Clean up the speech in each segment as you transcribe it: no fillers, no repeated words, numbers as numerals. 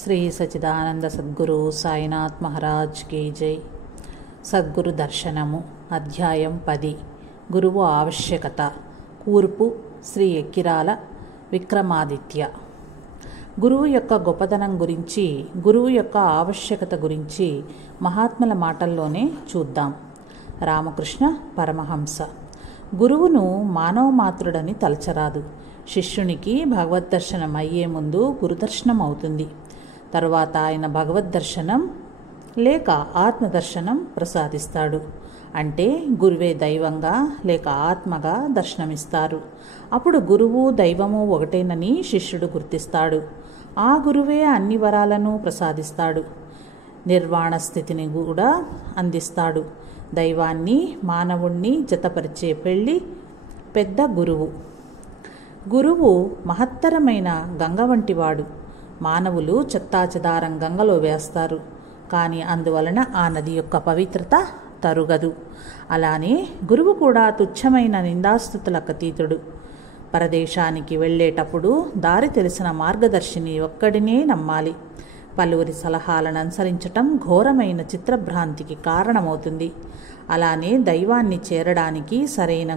Shri Sachchidananda Sadhguru Sainath Maharaj key జై. సద్గురు దర్శనము అధ్యాయం 10. గురువు ఆవశ్యకత. కూర్పు శ్రీ ఎక్కిరాల విక్రమాదిత్య. గురువు యొక్క గొప్పతనం గురించి, గురువు యొక్క ఆవశ్యకత గురించి మహాత్ముల మాటల్లోనే చూద్దాం. రామకృష్ణ పరమహంస. గురువును మానవమాత్రుడని తలచరాదు. శిష్యునికి భగవద్దర్శనం అయ్యే ముందు గురుదర్శనం అవుతుంది. తరువాత ఆయన భగవద్దర్శనం లేక ఆత్మదర్శనం ప్రసాదిస్తాడు. అంటే గురువే దైవంగా లేక ఆత్మగా దర్శనమిస్తారు. అప్పుడు గురువు దైవము ఒకటేనని శిష్యుడు గుర్తిస్తాడు. ఆ గురువే అన్ని వరాలను ప్రసాదిస్తాడు. నిర్వాణ స్థితిని కూడా అందిస్తాడు. దైవాన్ని మానవుణ్ణి జతపరిచే పెద్ద గురువు. గురువు మహత్తరమైన గంగ వంటివాడు. మానవులు చెత్తాచెదారం గంగలో వేస్తారు, కానీ అందువలన ఆ నది యొక్క పవిత్రత తరుగదు. అలానే గురువు కూడా తుచ్చమైన నిందాస్తుతులకు అతీతుడు. పరదేశానికి వెళ్ళేటప్పుడు దారి తెలిసిన మార్గదర్శిని ఒక్కడినే నమ్మాలి. పలువురి సలహాలను అనుసరించటం ఘోరమైన చిత్రభ్రాంతికి కారణమవుతుంది. అలానే దైవాన్ని చేరడానికి సరైన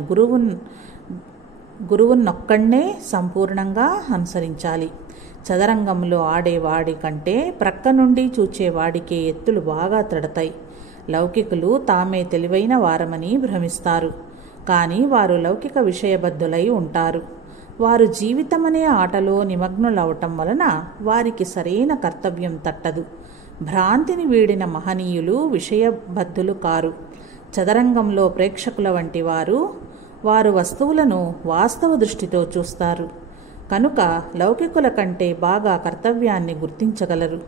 గురువునొక్కడే సంపూర్ణంగా అనుసరించాలి. చదరంగంలో ఆడేవాడి కంటే ప్రక్క నుండి చూచేవాడికే ఎత్తులు బాగా తడతాయి. లౌకికులు తామే తెలివైన వారమని భ్రమిస్తారు, కానీ వారు లౌకిక విషయబద్ధులై ఉంటారు. వారు జీవితమనే ఆటలో నిమగ్నులవటం వలన వారికి సరైన కర్తవ్యం తట్టదు. భ్రాంతిని వీడిన మహనీయులు విషయబద్ధులు కారు. చదరంగంలో ప్రేక్షకుల వంటి వారు వస్తువులను వాస్తవ దృష్టితో చూస్తారు. కనుక లౌకికుల కంటే బాగా కర్తవ్యాన్ని గుర్తించగలరు.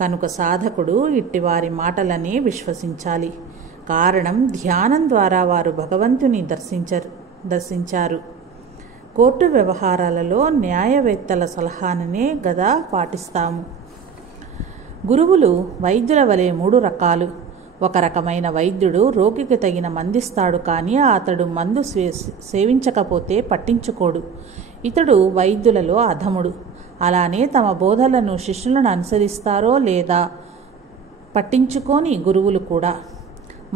కనుక సాధకుడు ఇట్టివారి మాటలనే విశ్వసించాలి. కారణం, ధ్యానం ద్వారా వారు భగవంతుని దర్శించారు. కోర్టు వ్యవహారాలలో న్యాయవేత్తల సలహాననే గదా పాటిస్తాము. గురువులు వైద్యుల వలె 3 రకాలు. ఒక రకమైన వైద్యుడు రోగికి తగిన మందిస్తాడు, కానీ అతడు మందు సేవించకపోతే పట్టించుకోడు. ఇతడు వైద్యులలో అధముడు. అలానే తమ బోధలను శిష్యులను అనుసరిస్తారో లేదా పట్టించుకోని గురువులు కూడా.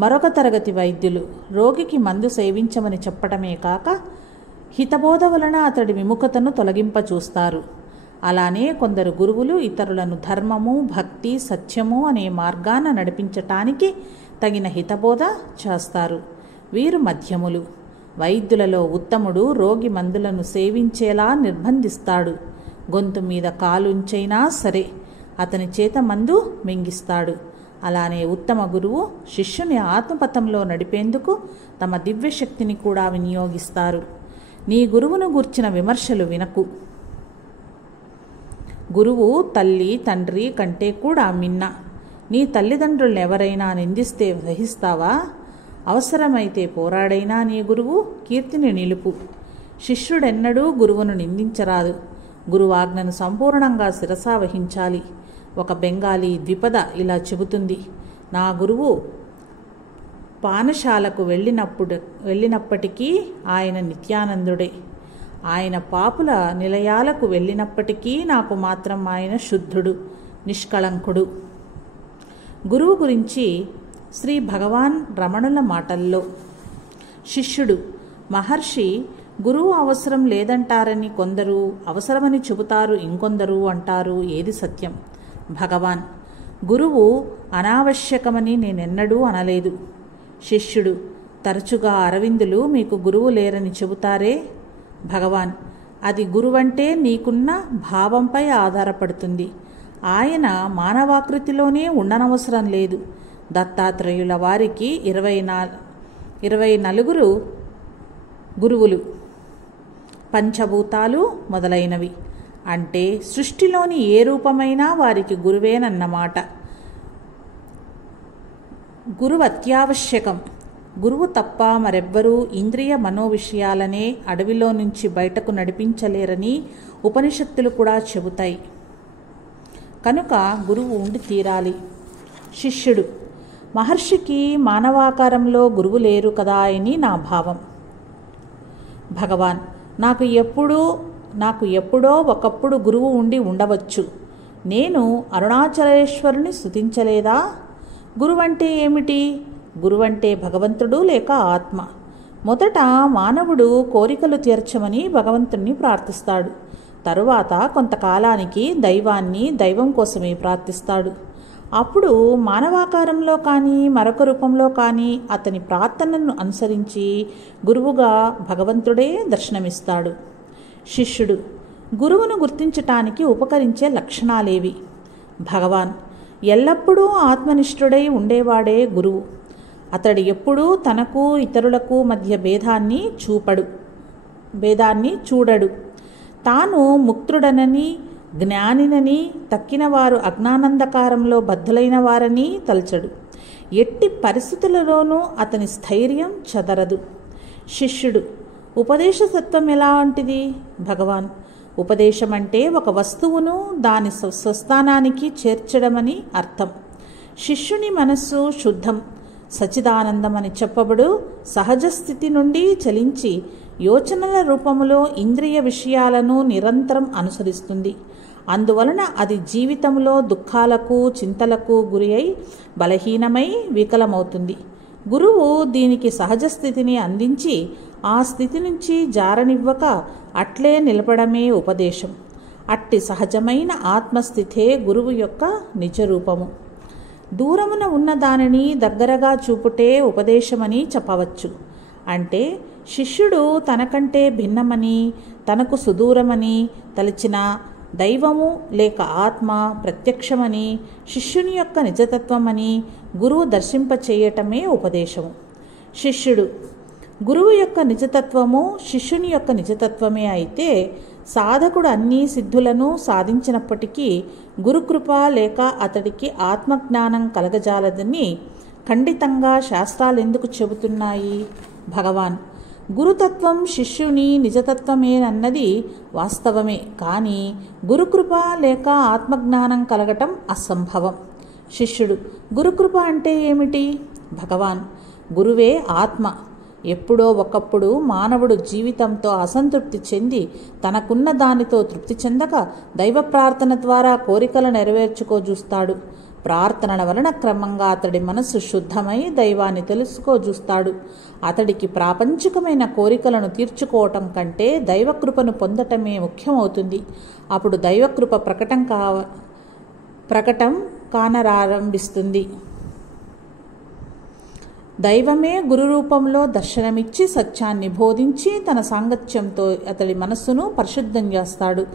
మరొక తరగతి వైద్యులు రోగికి మందు సేవించమని చెప్పటమే కాక హితబోధ వలన అతడి విముఖతను తొలగింపచూస్తారు. అలానే కొందరు గురువులు ఇతరులను ధర్మము, భక్తి, సత్యము అనే మార్గాన నడిపించటానికి తగిన హితబోధ చేస్తారు. వీరు మధ్యములు. వైద్యులలో ఉత్తముడు రోగి మందులను సేవించేలా నిర్బంధిస్తాడు. గొంతు మీద కాలుంచైనా సరే అతని చేత మందు మింగిస్తాడు. అలానే ఉత్తమ గురువు శిష్యుని ఆత్మపథంలో నడిపేందుకు తమ దివ్యశక్తిని కూడా వినియోగిస్తారు. నీ గురువును గూర్చిన విమర్శలు వినకు. గురువు తల్లి తండ్రి కంటే కూడా మిన్న. నీ తల్లిదండ్రులను ఎవరైనా నిందిస్తే సహిస్తావా? అవసరమైతే పోరాడైనా నీ గురువు కీర్తిని నిలుపు. శిష్యుడెన్నడూ గురువును నిందించరాదు. గురువాజ్ఞను సంపూర్ణంగా శిరసా వహించాలి. ఒక బెంగాలీ ద్విపద ఇలా చెబుతుంది: నా గురువు పానశాలకు వెళ్ళినప్పటికీ ఆయన నిత్యానందుడే. ఆయన పాపుల నిలయాలకు వెళ్ళినప్పటికీ నాకు మాత్రం ఆయన శుద్ధుడు, నిష్కళంకుడు. గురువు గురించి శ్రీ భగవాన్ రమణుల మాటల్లో: శిష్యుడు మహర్షి గురువు అవసరం లేదంటారని కొందరు, అవసరమని చెబుతారు ఇంకొందరు అంటారు. ఏది సత్యం? భగవాన్: గురువు అనావశ్యకమని నేనెన్నడూ అనలేదు. శిష్యుడు: తరచుగా అరవిందులు మీకు గురువు లేరని చెబుతారే? భగవాన్: అది గురువంటే నీకున్న భావంపై ఆధారపడుతుంది. ఆయన మానవాకృతిలోనే ఉండనవసరం లేదు. దత్తాత్రేయుల వారికి 24 గురువులు, పంచభూతాలు మొదలైనవి. అంటే సృష్టిలోని ఏ రూపమైనా వారికి గురువేనన్నమాట. గురువు అత్యావశ్యకం. గురువు తప్ప మరెవ్వరూ ఇంద్రియ మనోవిషయాలనే అడవిలో నుంచి బయటకు నడిపించలేరని ఉపనిషత్తులు కూడా చెబుతాయి. కనుక గురువు ఉండి తీరాలి. శిష్యుడు: మహర్షికి మానవాకారంలో గురువు లేరు కదా అని నా భావం. భగవాన్: నాకు ఎప్పుడో ఒకప్పుడు గురువు ఉండి ఉండవచ్చు. నేను అరుణాచలేశ్వరుని స్తుతించలేదా? గురువంటే ఏమిటి? గురువంటే భగవంతుడు లేక ఆత్మ. మొదట మానవుడు కోరికలు తీర్చమని భగవంతుణ్ణి ప్రార్థిస్తాడు. తరువాత కొంతకాలానికి దైవాన్ని దైవం కోసమే ప్రార్థిస్తాడు. అప్పుడు మానవాకారంలో కానీ మరొక రూపంలో కానీ అతని ప్రార్థనను అనుసరించి గురువుగా భగవంతుడే దర్శనమిస్తాడు. శిష్యుడు గురువును గుర్తించటానికి ఉపకరించే లక్షణాలేవి? భగవాన్ ఎల్లప్పుడూ ఆత్మనిష్ఠుడై ఉండేవాడే గురువు. అతడు ఎప్పుడూ తనకు ఇతరులకు మధ్య భేదాన్ని చూడడు. తాను ముక్తుడనని, జ్ఞానినని, తక్కిన వారు అజ్ఞానందకారంలో బద్ధులైన వారని తలచడు. ఎట్టి పరిస్థితులలోనూ అతని స్థైర్యం చెదరదు. శిష్యుడు ఉపదేశతత్వం ఎలాంటిది? భగవాన్ ఉపదేశం అంటే ఒక వస్తువును దాని స్వస్థానానికి చేర్చడమని అర్థం. శిష్యుని మనస్సు శుద్ధం, సచిదానందం అని చెప్పబడు సహజ స్థితి నుండి చలించి యోచనల రూపములో ఇంద్రియ విషయాలను నిరంతరం అనుసరిస్తుంది. అందువలన అది జీవితంలో దుఃఖాలకు, చింతలకు గురి అయి బలహీనమై వికలమవుతుంది. గురువు దీనికి సహజ స్థితిని అందించి ఆ స్థితి నుంచి జారనివ్వక అట్లే నిలపడమే ఉపదేశం. అట్టి సహజమైన ఆత్మస్థితే గురువు యొక్క నిజరూపము. దూరమున ఉన్న దానిని దగ్గరగా చూపుటే ఉపదేశమని చెప్పవచ్చు. అంటే శిష్యుడు తనకంటే భిన్నమని, తనకు సుదూరమని తలచిన దైవము లేక ఆత్మ ప్రత్యక్షమని, శిష్యుని యొక్క నిజతత్వమని గురువు దర్శింపచేయటమే ఉపదేశము. శిష్యుడు గురువు యొక్క నిజతత్వము శిష్యుని యొక్క నిజతత్వమే అయితే సాధకుడు అన్ని సిద్ధులను సాధించినప్పటికీ గురుకృప లేక అతడికి ఆత్మజ్ఞానం కలగజాలదని ఖండితంగా శాస్త్రాలెందుకు చెబుతున్నాయి? భగవాన్ గురుతత్వం శిష్యుని నిజతత్వమేనన్నది వాస్తవమే. కానీ గురుకృప లేక ఆత్మజ్ఞానం కలగటం అసంభవం. శిష్యుడు గురుకృప అంటే ఏమిటి? భగవాన్ గురువే ఆత్మ. ఎప్పుడో ఒకప్పుడు మానవుడు జీవితంతో అసంతృప్తి చెంది తనకున్న దానితో తృప్తి చెందక దైవ ప్రార్థన ద్వారా కోరికలు నెరవేర్చుకోజూస్తాడు. ప్రార్థనల వలన క్రమంగా అతడి మనస్సు శుద్ధమై దైవాన్ని తెలుసుకోజూస్తాడు. అతడికి ప్రాపంచికమైన కోరికలను తీర్చుకోవటం కంటే దైవకృపను పొందటమే ముఖ్యమవుతుంది. అప్పుడు దైవకృప ప్రకటం కానరారంభిస్తుంది. దైవమే గురు రూపంలో దర్శనమిచ్చి సత్యాన్ని బోధించి తన సాంగత్యంతో అతడి మనస్సును పరిశుద్ధం చేస్తాడు.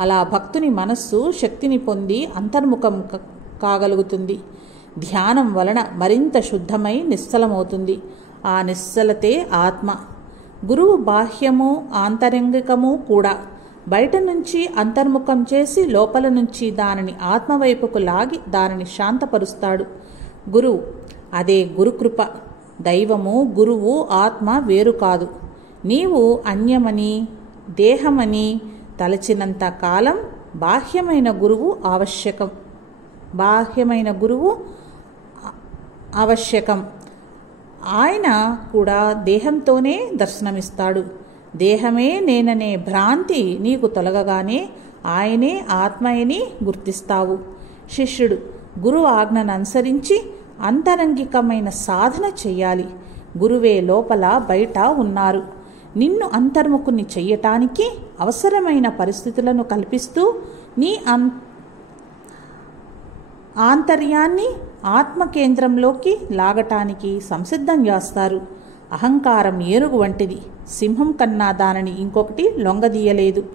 అలా భక్తుని మనస్సు శక్తిని పొంది అంతర్ముఖం కాగలుగుతుంది. ధ్యానం వలన మరింత శుద్ధమై నిశ్చలమవుతుంది. ఆ నిశ్చలతే ఆత్మ. గురువు బాహ్యము ఆంతరంగికము కూడా. బయట నుంచి అంతర్ముఖం చేసి లోపల నుంచి దానిని ఆత్మవైపుకు లాగి దానిని శాంతపరుస్తాడు. గురువు అదే గురుకృప. దైవము, గురువు, ఆత్మ వేరు కాదు. నీవు అన్యమని, దేహమని తలచినంత కాలం బాహ్యమైన గురువు ఆవశ్యకం. ఆయన కూడా దేహంతోనే దర్శనమిస్తాడు. దేహమే నేననే భ్రాంతి నీకు తొలగగానే ఆయనే ఆత్మయని గుర్తిస్తావు. శిష్యుడు గురువు ఆజ్ఞను అనుసరించి అంతరంగికమైన సాధన చెయ్యాలి. గురువే లోపల బయట ఉన్నారు. నిన్ను అంతర్ముఖుని చెయ్యటానికి అవసరమైన పరిస్థితులను కల్పిస్తూ నీ ఆంతర్యాన్ని ఆత్మకేంద్రంలోకి లాగటానికి సంసిద్ధం చేస్తారు. అహంకారం ఏనుగు వంటిది. సింహం కన్నా దానిని ఇంకొకటి లొంగదీయలేదు.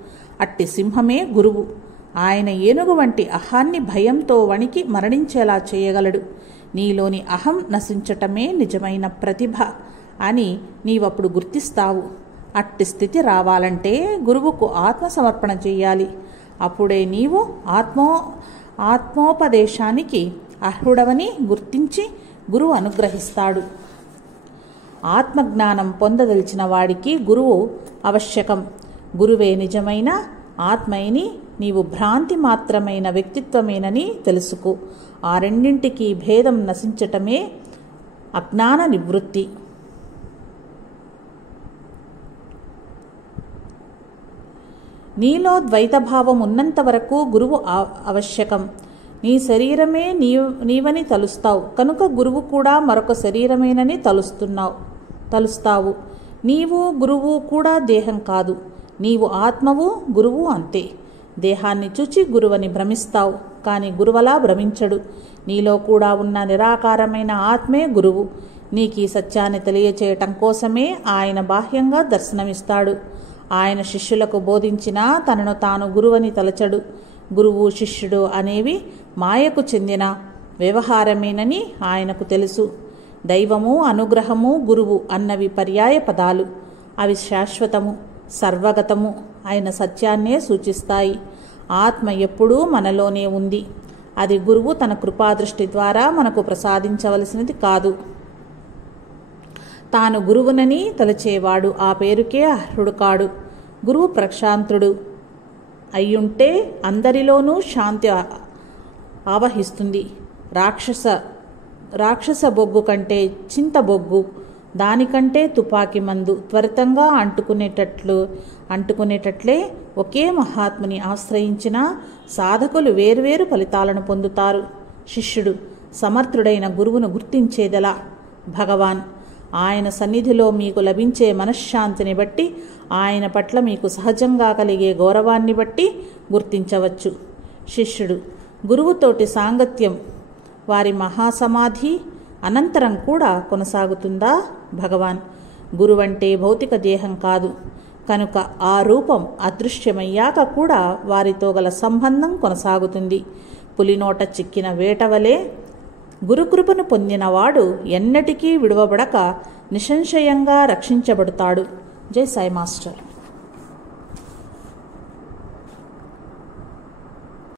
అట్టి సింహమే గురువు. ఆయన ఏనుగు వంటి అహాన్ని భయంతో వణికి మరణించేలా చేయగలడు. నీలోని అహం నశించటమే నిజమైన ప్రతిభ అని నీవప్పుడు గుర్తిస్తావు. అట్టి స్థితి రావాలంటే గురువుకు ఆత్మసమర్పణ చేయాలి. అప్పుడే నీవు ఆత్మోపదేశానికి అర్హుడవని గుర్తించి గురువు అనుగ్రహిస్తాడు. ఆత్మజ్ఞానం పొందదలిచిన వాడికి గురువు ఆవశ్యకం. గురువే నిజమైన ఆత్మయని, నీవు భ్రాంతి మాత్రమైన వ్యక్తిత్వమేనని తెలుసుకో. ఆ రెండింటికి భేదం నశించటమే అజ్ఞాన నివృత్తి. నీలో ద్వైతభావం ఉన్నంత వరకు గురువు ఆవశ్యకం. నీ శరీరమే నీవని తలుస్తావు కనుక గురువు కూడా మరొక శరీరమేనని తలుస్తావు. నీవు గురువు కూడా దేహం కాదు. నీవు ఆత్మవు, గురువు అంతే. దేహాన్ని చూచి గురువని భ్రమిస్తావు, కానీ గురువలా భ్రమించడు. నీలో కూడా ఉన్న నిరాకారమైన ఆత్మే గురువు. నీకు ఈ సత్యాన్ని తెలియచేయటం కోసమే ఆయన బాహ్యంగా దర్శనమిస్తాడు. ఆయన శిష్యులకు బోధించినా తనను తాను గురువని తలచడు. గురువు శిష్యుడు అనేవి మాయకు చెందిన వ్యవహారమేనని ఆయనకు తెలుసు. దైవము, అనుగ్రహము, గురువు అన్నవి పర్యాయ పదాలు. అవి శాశ్వతము, సర్వగతము అయిన సత్యాన్నే సూచిస్తాయి. ఆత్మ ఎప్పుడూ మనలోనే ఉంది. అది గురువు తన కృపాదృష్టి ద్వారా మనకు ప్రసాదించవలసినది కాదు. తాను గురువునని తలచేవాడు ఆ పేరుకే అర్హుడు కాడు. గురువు ప్రశాంతుడు అయ్యుంటే అందరిలోనూ శాంతి ఆవహిస్తుంది. రాక్షస బొగ్గు కంటే చింత బొగ్గు, దానికంటే తుపాకీ మందు త్వరితంగా అంటుకునేటట్లే ఒకే మహాత్ముని ఆశ్రయించిన సాధకులు వేర్వేరు ఫలితాలను పొందుతారు. శిష్యుడు సమర్థుడైన గురువును గుర్తించేదెలా? భగవాన్ ఆయన సన్నిధిలో మీకు లభించే మనశ్శాంతిని బట్టి, ఆయన పట్ల మీకు సహజంగా కలిగే గౌరవాన్ని బట్టి గుర్తించవచ్చు. శిష్యుడు గురువుతోటి సాంగత్యం వారి మహాసమాధి అనంతరం కూడా కొనసాగుతుందా? భగవాన్ గురువంటే భౌతిక దేహం కాదు కనుక ఆ రూపం అదృశ్యమయ్యాక కూడా వారితో గల సంబంధం కొనసాగుతుంది. పులినోట చిక్కిన వేటవలే గురుకృపను పొందినవాడు ఎన్నటికీ విడువబడక నిసంశయంగా రక్షించబడతాడు. జై సాయి మాస్టర్.